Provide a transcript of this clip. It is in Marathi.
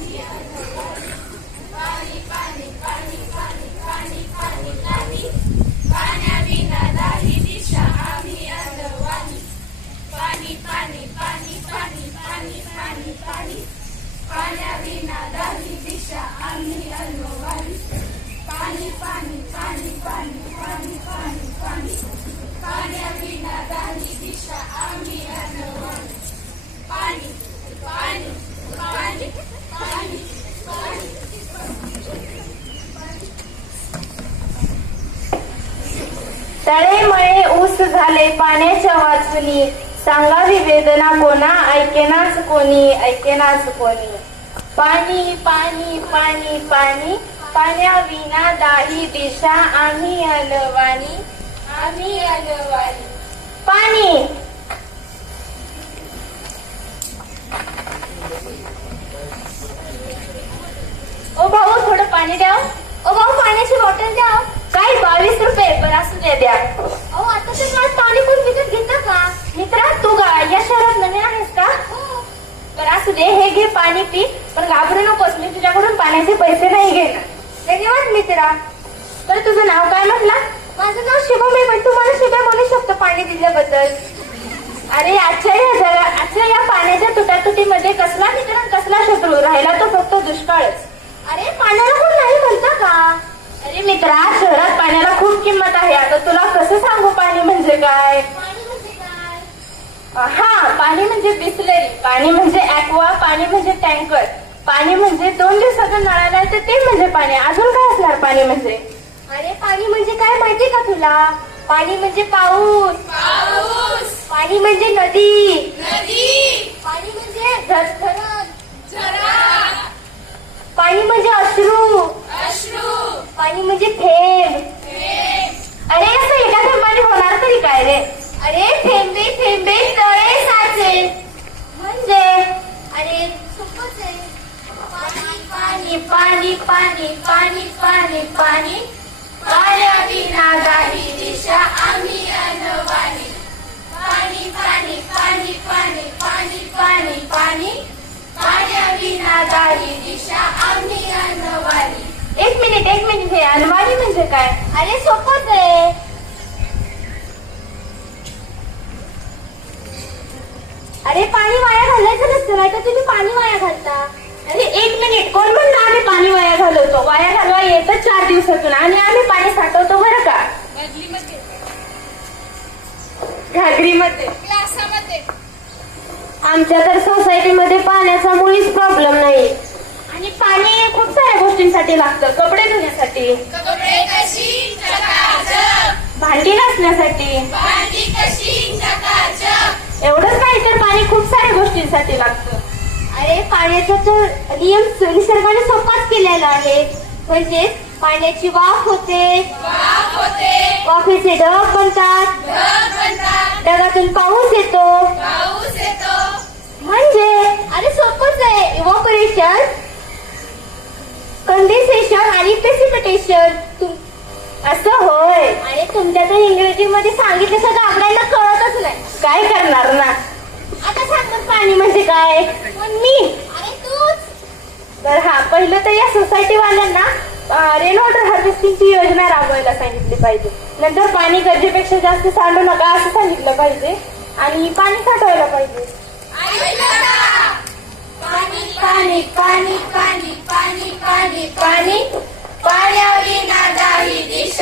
पाणी पाणी पाणी पाणी पाणी पाणी पाण्याविना नाही तळेमळे ऊस झाले पाण्याच्या वाचुनी सांगावी वेदना कोणा ऐकेनाच कोणी ऐकेनाच कोणी. पाणी पाणी पाणी पाणी पाण्याविना दाही दिशा आम्ही अलवानी आम्ही अलवानी पाणी ओ भाऊ थोडं पाणी द्या हो. ओ भाऊ पाण्याची बॉटल द्या हो. काय बावीस रुपये बरं असू द्या द्या अहो आता तर मला पाणी कोण विकत घेता का मित्रा तू गा या शहरात नवीन आहेस का बरं असू दे हे घे पाणी पी. पण घाबरू नकोस मी तुझ्याकडून पाण्याचे पैसे नाही घेणार. धन्यवाद मित्रा. तर तुझं नाव काय म्हटलं? माझं नाव शिवम आहे पण तू मला शिव्या म्हणू शकतो पाणी दिल्याबद्दल. अरे आजच्या या जगा आजच्या या पाण्याच्या तुटातुटीमध्ये कसला मित्र कसला शत्रू? राहिला तो फक्त दुष्काळच. अरे पाण्याला कोण नाही म्हणता का? अरे मित्रा शहरात पाण्याला खूप किंमत आहे. आता तुला कसं सांगू पाणी म्हणजे काय? हा पाणी म्हणजे बिसलेरी पाणी म्हणजे ऍक्वा पाणी म्हणजे टँकर पाणी म्हणजे दोन दिवसाचं नळाला येतं ते म्हणजे पाणी. अजून काय असणार पाणी म्हणजे? अरे पाणी म्हणजे काय माहिती का तुला? पाणी म्हणजे पाऊस. पाऊस. पाणी म्हणजे नदी. नदी. पाणी म्हणजे धर- धरण झरा पाणी म्हणजे अश्रू अश्रू पाणी म्हणजे थेंब थेंब अरे असं एका थेंबाने होणार तरी काय रे अरे थेंबे थेंबे तळे साचे म्हणजे अरे सोपंच आहे पाणी पाणी पाणी पाणी पाणी पाणी. पाण्याविना गाडी दिशा आम्ही अनवाणी. पाणी पाणी पाणी पाणी पाणी पाणी पाणी. पाण्याविना गाडी दिशा आम्ही अनवाणी. एक मिनिट एक मिनिट हे अनवाणी म्हणजे काय? अरे सोपंच आहे. अरे पाणी वाया घालायचं नसतं नाही तर तुम्ही पाणी वाया घालता. अरे एक मिनिट. कोण म्हणलं आम्ही पाणी वाया घालवतो? वाया घालवा येतं चार दिवसातून. आणि आम्ही पाणी साठवतो बरं का? घागरीमध्ये. ग्लासामध्ये. आमच्या तर सोसायटीमध्ये पाण्याचा मुळीच प्रॉब्लेम नाही. आणि पाणी खूप साऱ्या गोष्टींसाठी लागतं. कपडे धुण्यासाठी. कपडे कशी चकाचक. भांडी घासण्यासाठी. एवढंच नाही तर पाणी खूप साऱ्या गोष्टींसाठी लागतं. अरे पाण्याचा नियम निसर्गाने सोपाच केलेला आहे. म्हणजे पाण्याची वाफ होते. वाफ होते. वाफेचे ढग बनतात. ढग बनतात. ढगातून पाऊस येतो. म्हणजे अरे सोपंच आहे. इव्हॉपरेशन कंडेन्सेशन आणि प्रेसिपिटेशन असं होय. अरे तुमच्या तर इंग्रजीमध्ये सांगितलं सगळं आपल्याला कळतच नाही. काय करणार ना आता सांग मग पाणी म्हणजे काय? पण मी अरे तूच. तर हा पहिलं तर या सोसायटी वाल्यांना रेन वॉटर हार्वेस्टिंगची योजना राबवायला सांगितली पाहिजे. नंतर पाणी गरजेपेक्षा जास्त सांडू नका असं सांगितलं पाहिजे. आणि पाणी साठवायला पाहिजे? पाणी पाणी पाणी पाणी पाणी पाणी पाणी. पाण्याविना दाही दिशा